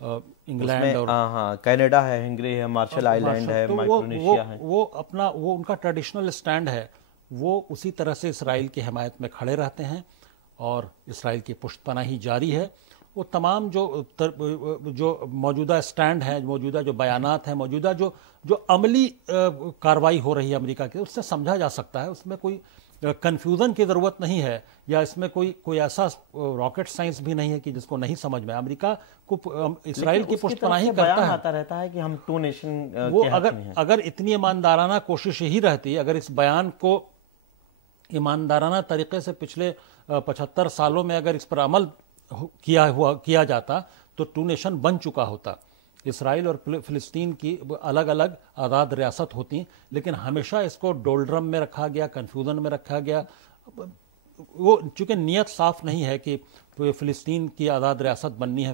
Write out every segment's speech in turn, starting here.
England اور Canada ہے، Hungary ہے، مارشل آئی لینڈ ہے، مائکرونیشیا ہے، وہ اپنا وہ ان کا ٹریڈیشنل سٹینڈ ہے، وہ اسی طرح سے اسرائیل کی حمایت میں کھڑے رہتے ہیں اور اسرائیل کی پشت پناہی جاری ہے۔ وہ تمام جو موجودہ سٹینڈ ہیں، موجودہ جو بیانات ہیں، موجودہ جو عملی کارروائی ہو رہی ہے امریکہ کی، اس سے سمجھا جا سکتا ہے، اس میں کوئی کنفیوژن کی ضرورت نہیں ہے، یا اس میں کوئی ایسا راکٹ سائنس بھی نہیں ہے کہ جس کو نہیں سمجھ میں امریکہ کو اسرائیل کی پشت پناہی کرتا ہے۔ آتا رہتا ہے کہ ہم ٹو نیشن، وہ اگر اتنی ایماندارانہ کوشش ہی رہتی، اگر اس بیان کو ایماندارانہ طریقے سے پچھلے 75 سالوں میں اگر اس پر عمل کیا جاتا تو ٹو نیشن بن چکا ہوتا۔ اسرائیل اور فلسطین کی الگ الگ آزاد ریاست ہوتی، لیکن ہمیشہ اس کو ڈولڈرم میں رکھا گیا، کنفیوژن میں رکھا گیا۔ وہ چونکہ نیت صاف نہیں ہے کہ فلسطین کی آزاد ریاست بننی ہے،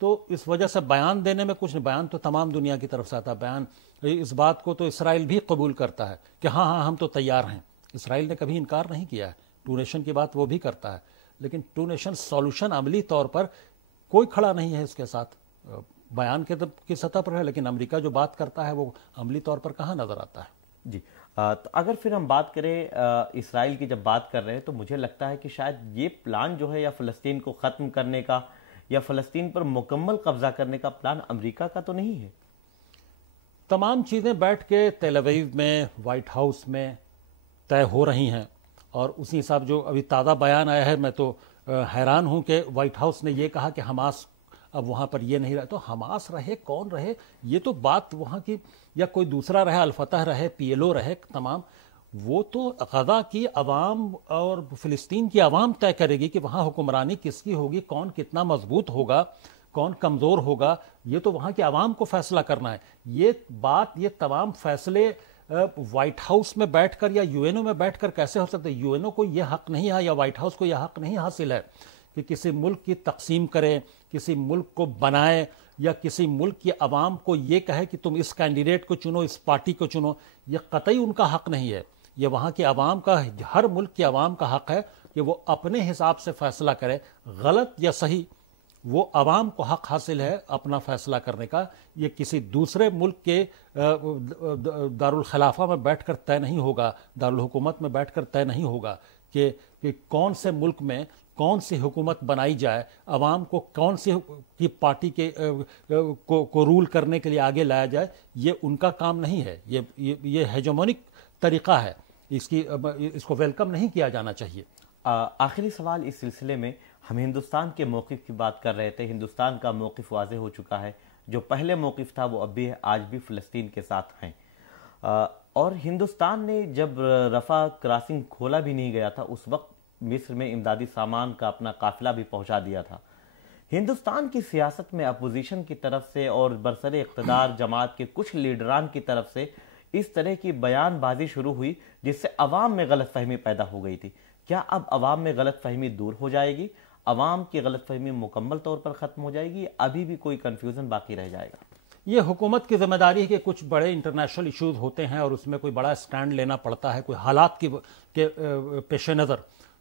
تو اس وجہ سے بیان دینے میں کچھ نہیں، بیان تو تمام دنیا کی طرف سے آتا ہے۔ بیان اس بات کو تو اسرائیل بھی قبول کرتا ہے کہ ہاں ہم تو تیار ہیں، اسرائیل نے کبھی انکار نہیں کیا ہے، ٹو نیشن کی بات وہ بھی کرتا ہے، لیکن ٹو نیشن سولوشن عملی طور پر کوئی کھڑا نہیں ہے اس کے ساتھ، بیان کی سطح پر ہے، لیکن امریکہ جو بات کرتا ہے وہ عملی طور پر کہاں نظر آتا ہے۔ جی، تو اگر پھر ہم بات کریں اسرائیل کی، جب بات کر رہے ہیں تو مجھے لگتا ہے کہ شاید یہ پلان جو ہے یا فلسطین کو ختم کرنے کا یا فلسطین پر مکمل قبضہ کرنے کا پلان امریکہ کا تو نہیں ہے۔ تمام چیزیں بیٹھ کے تیل اویو میں، وائٹ ہاؤس میں طے ہو رہی ہیں، اور اسی حساب جو ابھی تازہ بیان آیا ہے، میں تو حیران ہوں کہ وائٹ ہاؤس نے یہ کہا کہ حماس اب وہاں پر یہ نہیں رہے، تو حماس رہے کون رہے، یہ تو بات وہاں کی، یا کوئی دوسرا رہے، الفتح رہے، پی ایل او رہے، تمام وہ تو غزہ کی عوام اور فلسطین کی عوام طے کرے گی کہ وہاں حکمرانی کس کی ہوگی، کون کتنا مضبوط ہوگا، کون کمزور ہوگا، یہ تو وہاں کی عوام کو فیصلہ کرنا ہے۔ یہ تمام فیصلے وائٹ ہاؤس میں بیٹھ کر یا یو این او میں بیٹھ کر کیسے ہو سکتے؟ یو این او کو یہ حق نہیں ہے یا وائٹ ہاؤس کو یہ حق نہیں حاصل ہے کہ کسی ملک کی تقسیم کرے، کسی ملک کو بنائے، یا کسی ملک کی عوام کو یہ کہے کہ تم اس کینڈیڈیٹ کو چنو، اس پارٹی کو چنو۔ یہ قطعی ان کا حق نہیں ہے، یہ وہاں کی عوام کا، ہر ملک کی عوام کا حق ہے کہ وہ اپنے حساب سے فیصلہ کرے، غلط یا صحیح، وہ عوام کو حق حاصل ہے اپنا فیصلہ کرنے کا۔ یہ کسی دوسرے ملک کے دارالخلافہ میں بیٹھ کر طے نہیں ہوگا، دارالحکومت میں بیٹھ کر طے نہیں ہوگا کہ کون سے ملک میں کون سی حکومت بنائی جائے، عوام کو کون سی کی پارٹی کے کو رول کرنے کے لیے آگے لایا جائے۔ یہ ان کا کام نہیں ہے، یہ ہیجمونک طریقہ ہے، اس کو ویلکم نہیں کیا جانا چاہیے۔ آخری سوال اس سلسلے میں، ہم ہندوستان کے موقف کی بات کر رہے تھے، ہندوستان کا موقف واضح ہو چکا ہے، جو پہلے موقف تھا وہ اب بھی ہے، آج بھی فلسطین کے ساتھ ہیں، اور ہندوستان نے جب رفح کراسنگ کھولا بھی نہیں گیا تھا، اس وقت مصر میں امدادی سامان کا اپنا قافلہ بھی پہنچا دیا تھا۔ ہندوستان کی سیاست میں اپوزیشن کی طرف سے اور برسر اقتدار جماعت کے کچھ لیڈران کی طرف سے اس طرح کی بیان بازی شروع ہوئی جس سے عوام میں غلط فہمی پیدا ہو گئی تھی۔ کیا اب عوام میں غلط فہمی دور ہو جائے گی؟ عوام کی غلط فہمی مکمل طور پر ختم ہو جائے گی؟ ابھی بھی کوئی کنفیوژن باقی رہ جائے گا؟ یہ حکومت کی ذمہ داری ہے کہ کچھ بڑے انٹرنیشنل ایشوز ہوتے ہیں اور اس میں کوئی بڑا سٹینڈ لینا پڑتا ہے، کوئی حالات کے پیش نظر،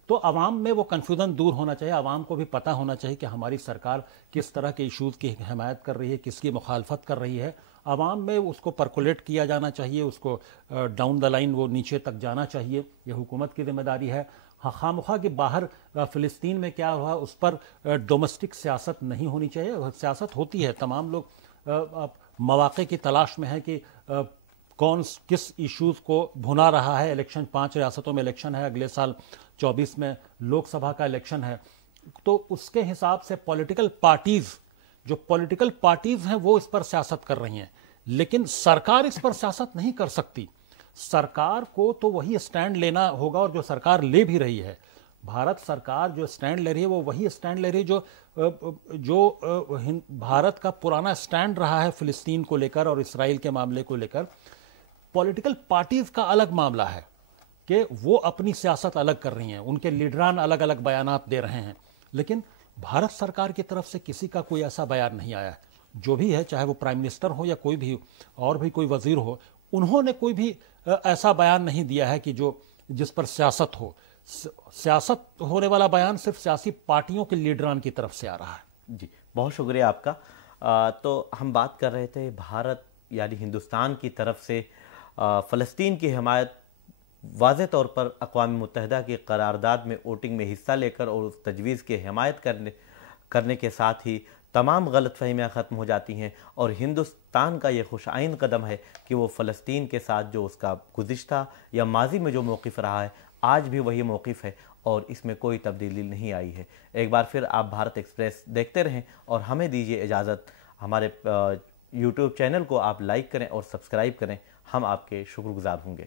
تو عوام میں وہ کنفیوژن دور ہونا چاہیے۔ عوام کو بھی پتہ ہونا چاہیے کہ ہماری سرکار کس طرح کے ایشوز کی حمایت کر رہی ہے، کس کی مخالفت کر رہی ہے۔ عوام میں اس کو پرکولیٹ کیا جانا چاہیے، اس کو ڈاؤن دا لائن وہ نیچے تک جانا چاہیے، یہ حکومت کی ذمہ داری ہے۔ خواہ مخواہ کہ باہر فلسطین میں کیا ہوا اس پر ڈومیسٹک سیاست نہیں ہونی چاہیے، سیاست ہوتی ہے، تمام لوگ مواقع کی تلاش میں ہے کہ کس ایشوز کو بھنا رہا ہے۔ الیکشن 5 ریاستوں میں الیکشن ہے، اگلے سال 24 میں لوک سبھا کا الیکشن ہے، تو اس کے حساب سے پولیٹیکل پارٹیز ہیں وہ اس پر سیاست کر رہی ہیں، لیکن سرکار اس پر سیاست نہیں کر سکتی۔ سرکار کو تو وہی سٹینڈ لینا ہوگا، اور جو سرکار لے بھی رہی ہے، بھارت سرکار جو سٹینڈ لے رہی ہے وہ وہی سٹینڈ لے رہی ہے جو بھارت کا پرانا سٹینڈ رہا ہے فلسطین کو لے کر اور اسرائیل کے معاملے کو لے کر۔ پولیٹیکل پارٹیز کا الگ معاملہ ہے کہ وہ اپنی سیاست الگ کر رہی ہیں، ان کے لیڈران الگ الگ بیانات دے رہے ہیں، لیکن بھارت سرکار کی طرف سے کسی کا کوئی ایسا بیان نہیں آیا ہے۔ جو بھی ہے، چاہے وہ پرائم منسٹر ہو یا کوئی بھی اور بھی کوئی وزیر ہو، انہوں نے کوئی بھی ایسا بیان نہیں دیا ہے کہ جس پر سیاست ہو۔ سیاست ہونے والا بیان صرف سیاسی پارٹیوں کے لیڈران کی طرف سے آ رہا ہے۔ جی، بہت شکریہ آپ کا۔ تو ہم بات کر رہے تھے بھارت یعنی ہندوستان کی طرف سے فلسطین کی حمایت واضح طور پر اقوام متحدہ کی قرارداد میں ووٹنگ میں حصہ لے کر اور اس تجویز کی حمایت کرنے کے ساتھ ہی تمام غلط فہمیاں ختم ہو جاتی ہیں، اور ہندوستان کا یہ خوش آئند قدم ہے کہ وہ فلسطین کے ساتھ جو اس کا گزشتہ یا ماضی میں جو موقف رہا ہے آج بھی وہی موقف ہے اور اس میں کوئی تبدیلی نہیں آئی ہے۔ ایک بار پھر آپ بھارت ایکسپریس دیکھتے رہیں اور ہمیں دیجیے اجازت، ہمارے یوٹیوب چینل کو آپ لائک کریں اور سبسکرائب کریں، ہم آپ کے شکر گزار ہوں گے۔